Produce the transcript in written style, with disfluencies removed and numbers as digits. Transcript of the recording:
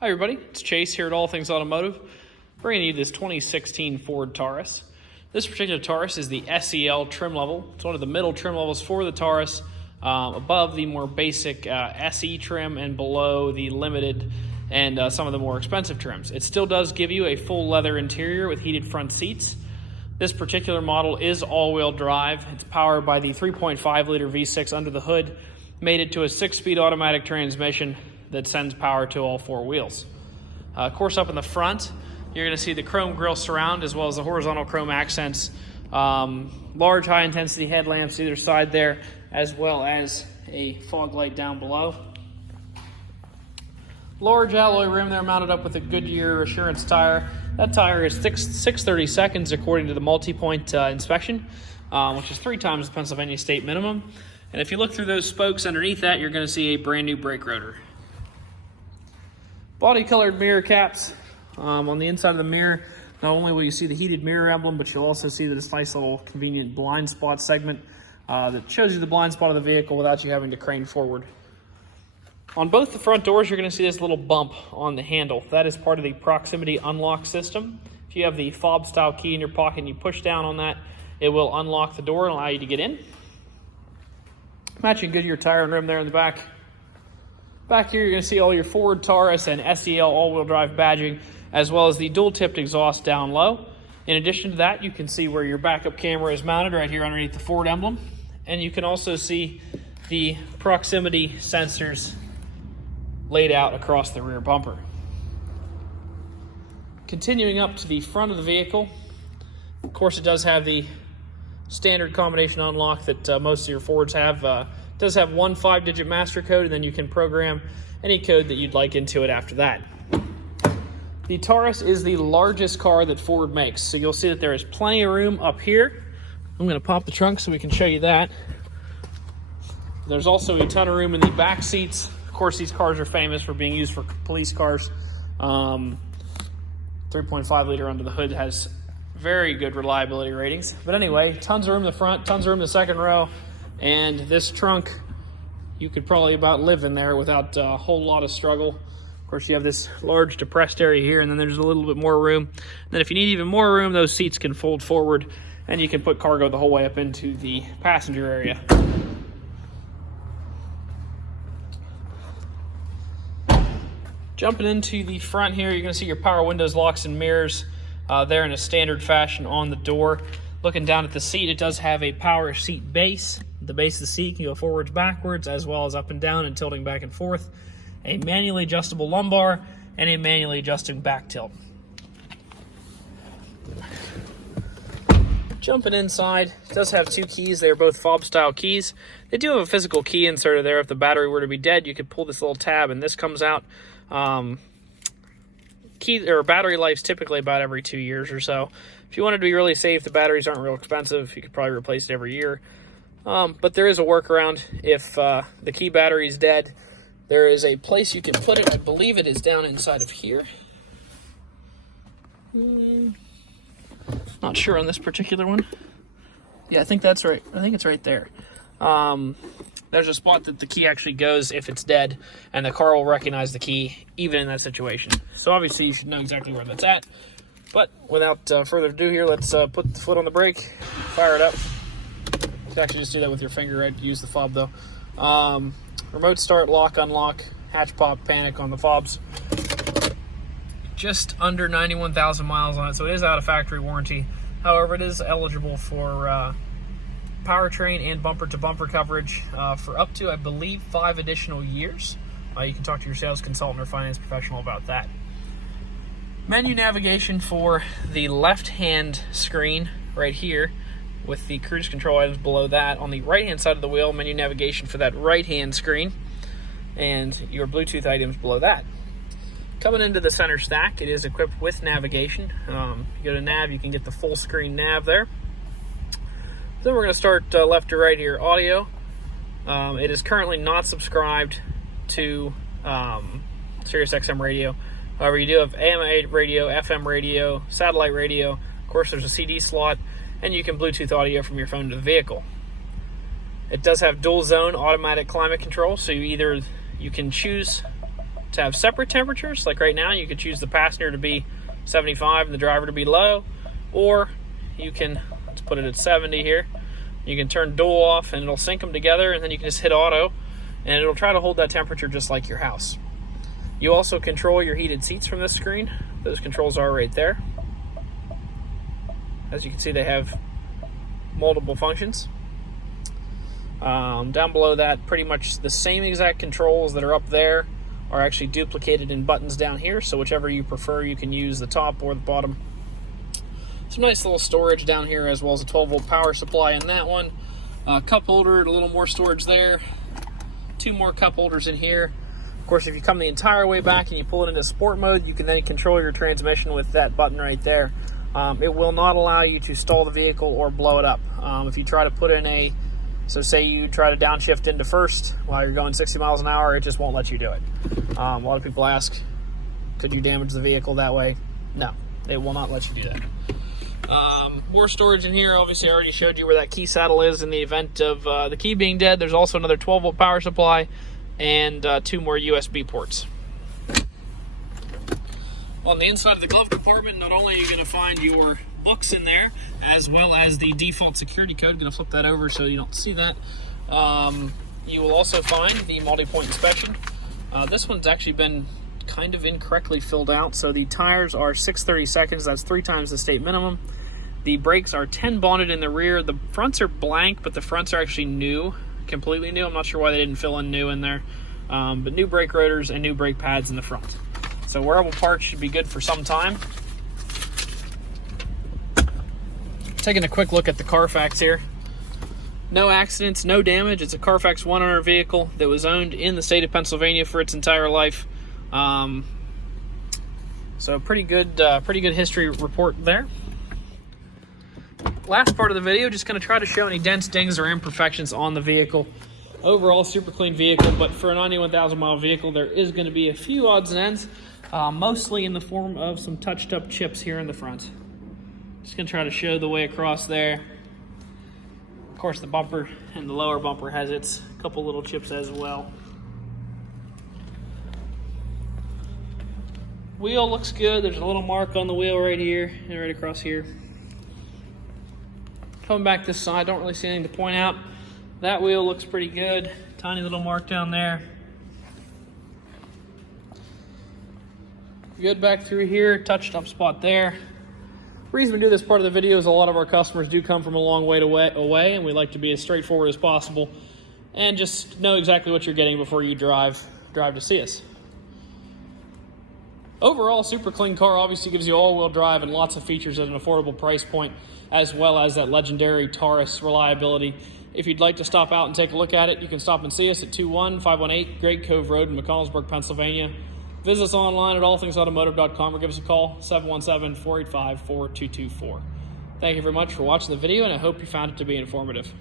Hi everybody, it's Chase here at All Things Automotive, bringing you this 2016 Ford Taurus. This particular Taurus is the SEL trim level. It's one of the middle trim levels for the Taurus, above the more basic SE trim and below the limited and some of the more expensive trims. It still does give you a full leather interior with heated front seats. This particular model is all-wheel drive. It's powered by the 3.5-liter V6 under the hood, mated to a 6-speed automatic transmission that sends power to all four wheels. Of course, up in the front, you're going to see the chrome grille surround as well as the horizontal chrome accents, large high-intensity headlamps either side there, as well as a fog light down below. Large alloy rim there mounted up with a Goodyear Assurance tire. That tire is 6/32 according to the multi-point inspection, which is 3 times the Pennsylvania state minimum. And if you look through those spokes underneath that, you're going to see a brand new brake rotor. Body colored mirror caps. On the inside of the mirror, not only will you see the heated mirror emblem, but you'll also see this nice little convenient blind spot segment that shows you the blind spot of the vehicle without you having to crane forward. On both the front doors, you're going to see this little bump on the handle. That is part of the proximity unlock system. If you have the fob style key in your pocket and you push down on that, it will unlock the door and allow you to get in. Matching Goodyear tire and rim there in the back. Back here, you're going to see all your Ford Taurus and SEL all-wheel drive badging, as well as the dual-tipped exhaust down low. In addition to that, you can see where your backup camera is mounted right here underneath the Ford emblem. And you can also see the proximity sensors laid out across the rear bumper. Continuing up to the front of the vehicle, of course, it does have the standard combination unlock that most of your Fords have. It does have one 5-digit master code, and then you can program any code that you'd like into it after that. The Taurus is the largest car that Ford makes, so you'll see that there is plenty of room up here. I'm going to pop the trunk so we can show you that. There's also a ton of room in the back seats. Of course, these cars are famous for being used for police cars. 3.5 liter under the hood has very good reliability ratings. But anyway, tons of room in the front, tons of room in the second row. And this trunk, you could probably about live in there without a whole lot of struggle. Of course, you have this large depressed area here, and then there's a little bit more room. And then if you need even more room, those seats can fold forward, and you can put cargo the whole way up into the passenger area. Jumping into the front here, you're going to see your power windows, locks, and mirrors there in a standard fashion on the door. Looking down at the seat, it does have a power seat base. The base of the seat can go forwards, backwards, as well as up and down and tilting back and forth. A manually adjustable lumbar and a manually adjusting back tilt. Jumping inside, it does have 2 keys. They are both fob style keys. They do have a physical key inserted there. If the battery were to be dead, you could pull this little tab and this comes out. Battery life's typically about every 2 years or so. If you wanted to be really safe, the batteries aren't real expensive. You could probably replace it every year. But there is a workaround. If the key battery is dead, there is a place you can put it. I believe it is down inside of here. Not sure on this particular one. Yeah, I think that's right. I think it's right there. There's a spot that the key actually goes if it's dead, and the car will recognize the key even in that situation. So obviously you should know exactly where that's at. But without further ado here, let's put the foot on the brake, fire it up. You can actually just do that with your finger, right? Use the fob though. Remote start, lock, unlock, hatch pop, panic on the fobs. Just under 91,000 miles on it, so it is out of factory warranty. However, it is eligible for powertrain and bumper-to-bumper coverage for up to, I believe, 5 additional years. You can talk to your sales consultant or finance professional about that. Menu navigation for the left-hand screen right here with the cruise control items below that. On the right-hand side of the wheel, menu navigation for that right-hand screen and your Bluetooth items below that. Coming into the center stack, it is equipped with navigation. You go to nav, you can get the full screen nav there. Then we're going to start left to right here. Audio. It is currently not subscribed to Sirius XM radio. However, you do have AM radio, FM radio, satellite radio. Of course, there's a CD slot, and you can Bluetooth audio from your phone to the vehicle. It does have dual zone automatic climate control, so you can choose to have separate temperatures. Like right now, you could choose the passenger to be 75 and the driver to be low, or you can, let's put it at 70 here. You can turn dual off and it'll sync them together, and then you can just hit auto and it'll try to hold that temperature just like your house. You also control your heated seats from this screen. Those controls are right there. As you can see, they have multiple functions. Down below that, pretty much the same exact controls that are up there are actually duplicated in buttons down here, so whichever you prefer, you can use the top or the bottom. Some nice little storage down here, as well as a 12-volt power supply in that one. Cup holder, a little more storage there. 2 more cup holders in here. Of course, if you come the entire way back and you pull it into sport mode, you can then control your transmission with that button right there. It will not allow you to stall the vehicle or blow it up. If you try to put in a, so say you try to downshift into first while you're going 60 miles an hour, it just won't let you do it. A lot of people ask, could you damage the vehicle that way? No, it will not let you do that. More storage in here. Obviously, I already showed you where that key saddle is in the event of the key being dead. There's also another 12-volt power supply and 2 more USB ports. On the inside of the glove compartment, not only are you going to find your books in there, as well as the default security code. I'm going to flip that over so you don't see that. You will also find the multi-point inspection. This one's actually been kind of incorrectly filled out. So the tires are 6/32. That's 3 times the state minimum. The brakes are 10 bonded in the rear. The fronts are blank, but the fronts are actually new, completely new. I'm not sure why they didn't fill in new in there. But new brake rotors and new brake pads in the front. So wearable parts should be good for some time. Taking a quick look at the Carfax here. No accidents, no damage. It's a Carfax one-owner vehicle that was owned in the state of Pennsylvania for its entire life. So pretty good history report there. Last part of the video, just going to try to show any dents, dings, or imperfections on the vehicle. Overall, super clean vehicle, but for a 91,000 mile vehicle, there is going to be a few odds and ends, mostly in the form of some touched up chips here in the front. Just going to try to show the way across there. Of course, the bumper and the lower bumper has its couple little chips as well. Wheel looks good. There's a little mark on the wheel right here and right across here. Coming back this side, don't really see anything to point out. That wheel looks pretty good. Tiny little mark down there. Good back through here, touched up spot there. The reason we do this part of the video is a lot of our customers do come from a long way away, and we like to be as straightforward as possible and just know exactly what you're getting before you drive to see us. Overall, super clean car. Obviously gives you all-wheel drive and lots of features at an affordable price point, as well as that legendary Taurus reliability. If you'd like to stop out and take a look at it, you can stop and see us at 21518 Great Cove Road in McConnellsburg, Pennsylvania. Visit us online at allthingsautomotive.com or give us a call, 717-485-4224. Thank you very much for watching the video, and I hope you found it to be informative.